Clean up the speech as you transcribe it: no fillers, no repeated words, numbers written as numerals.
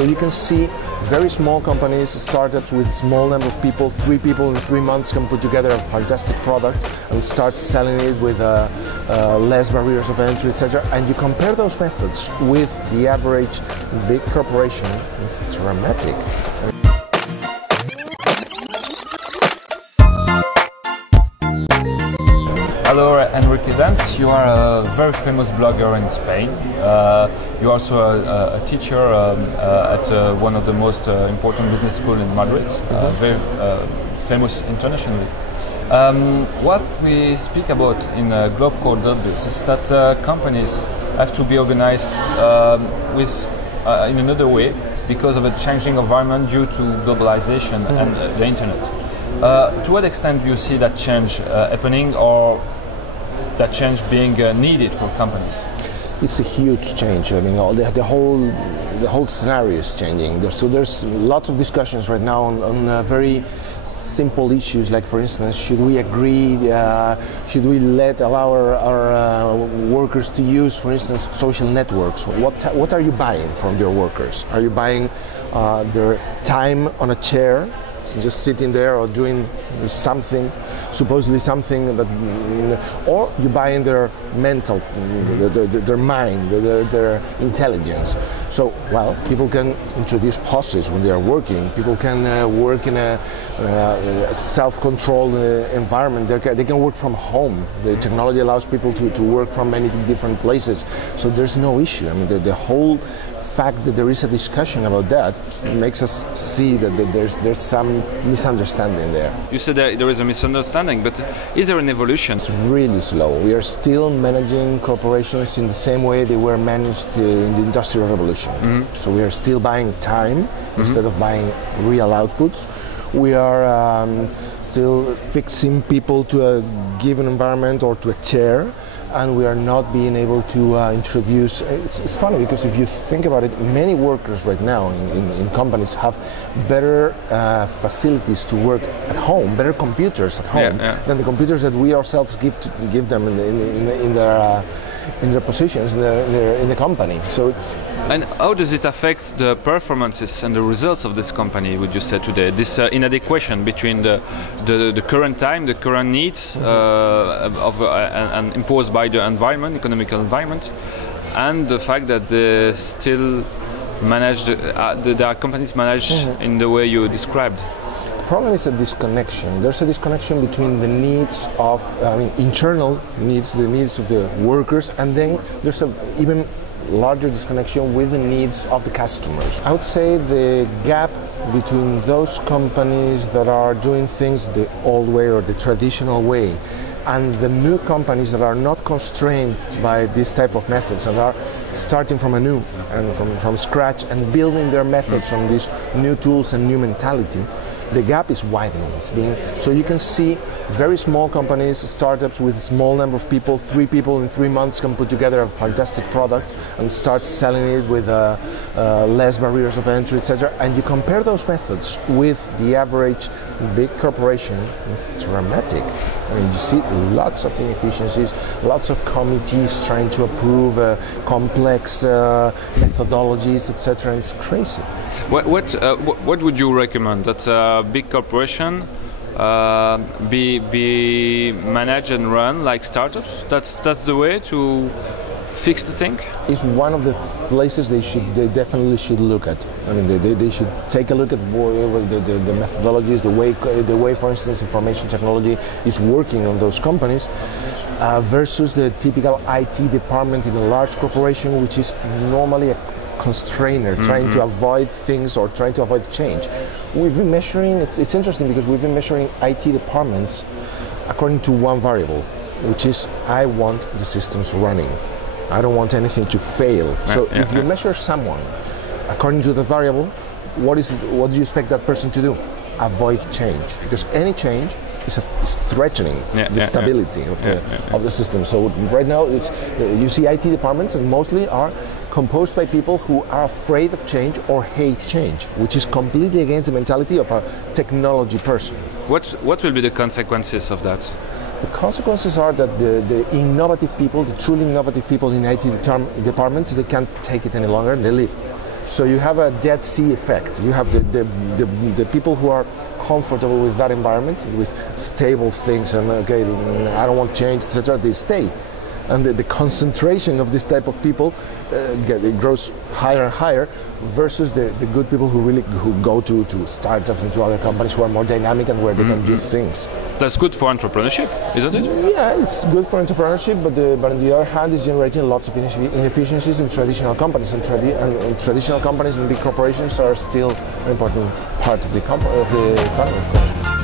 So you can see very small companies, startups with small number of people, 3 people in 3 months can put together a fantastic product and start selling it with less barriers of entry, etc. And you compare those methods with the average big corporation, it's dramatic. Hello, Enrique Dans. You are a very famous blogger in Spain. You're also a teacher at one of the most important business schools in Madrid, very famous internationally. What we speak about in a globe called this is that companies have to be organized in another way because of a changing environment due to globalization and the internet. To what extent do you see that change happening, or that change being needed for companies? It's a huge change. I mean, the whole scenario is changing. So there's lots of discussions right now on very simple issues, like, for instance, should we agree? Should we allow our workers to use, for instance, social networks? What are you buying from your workers? Are you buying their time on a chair? So just sitting there or doing something, supposedly something, but or you buy in their mental, their mind, their intelligence. So, well, people can introduce pauses when they are working. People can work in a self-controlled environment. They can work from home. The technology allows people to work from many different places. So there's no issue. I mean, the whole fact that there is a discussion about that makes us see that there's some misunderstanding there. You said there is a misunderstanding, but is there an evolution? It's really slow. We are still managing corporations in the same way they were managed in the Industrial Revolution. So we are still buying time instead of buying real outputs. We are still fixing people to a given environment or to a chair, and we are not being able to introduce. It's funny because if you think about it, many workers right now in companies have better facilities to work at home, better computers at home than the computers that we ourselves give them in their positions in the company. So it's. And how does it affect the performances and the results of this company, would you say today? This inadequation between the current time, the current needs and imposed by the environment, economical environment, and the fact that they still manage, there are companies managed in the way you described. The problem is a disconnection. There's a disconnection between the needs of, internal needs, the needs of the workers, and then there's an even larger disconnection with the needs of the customers. I would say the gap between those companies that are doing things the old way or the traditional way and the new companies that are not constrained by this type of methods and are starting from anew and from scratch and building their methods on these new tools and new mentality, the gap is widening. So you can see very small companies, startups with a small number of people, 3 people in 3 months can put together a fantastic product and start selling it with less barriers of entry, etc. And you compare those methods with the average big corporation, it's dramatic. I mean, you see lots of inefficiencies, lots of committees trying to approve complex methodologies, etc. It's crazy. What would you recommend? That a big corporation be managed and run like startups? That's the way to fix the thing? It's one of the places they definitely should look at. I mean, they should take a look at the methodologies, the way, for instance, information technology is working on those companies versus the typical IT department in a large corporation, which is normally a constrainer, trying to avoid things or trying to avoid change. We've been measuring, it's interesting because we've been measuring IT departments according to one variable, which is I want the systems running. I don't want anything to fail. So if you measure someone according to the variable, what do you expect that person to do? Avoid change, because any change is threatening the stability of the system. So right now, you see IT departments, and mostly are composed by people who are afraid of change or hate change, which is completely against the mentality of a technology person. What will be the consequences of that? The consequences are that the innovative people, the truly innovative people in IT departments, they can't take it any longer and they leave. So you have a Dead Sea effect. You have the people who are comfortable with that environment, with stable things, and okay, I don't want change, etc. They stay, and the concentration of this type of people it grows higher and higher, versus the good people who go to startups and to other companies who are more dynamic and where they can do things. That's good for entrepreneurship, isn't it? Yeah, it's good for entrepreneurship, but on the other hand, it's generating lots of inefficiencies in traditional companies, and traditional companies and big corporations are still an important part of the economy, of course.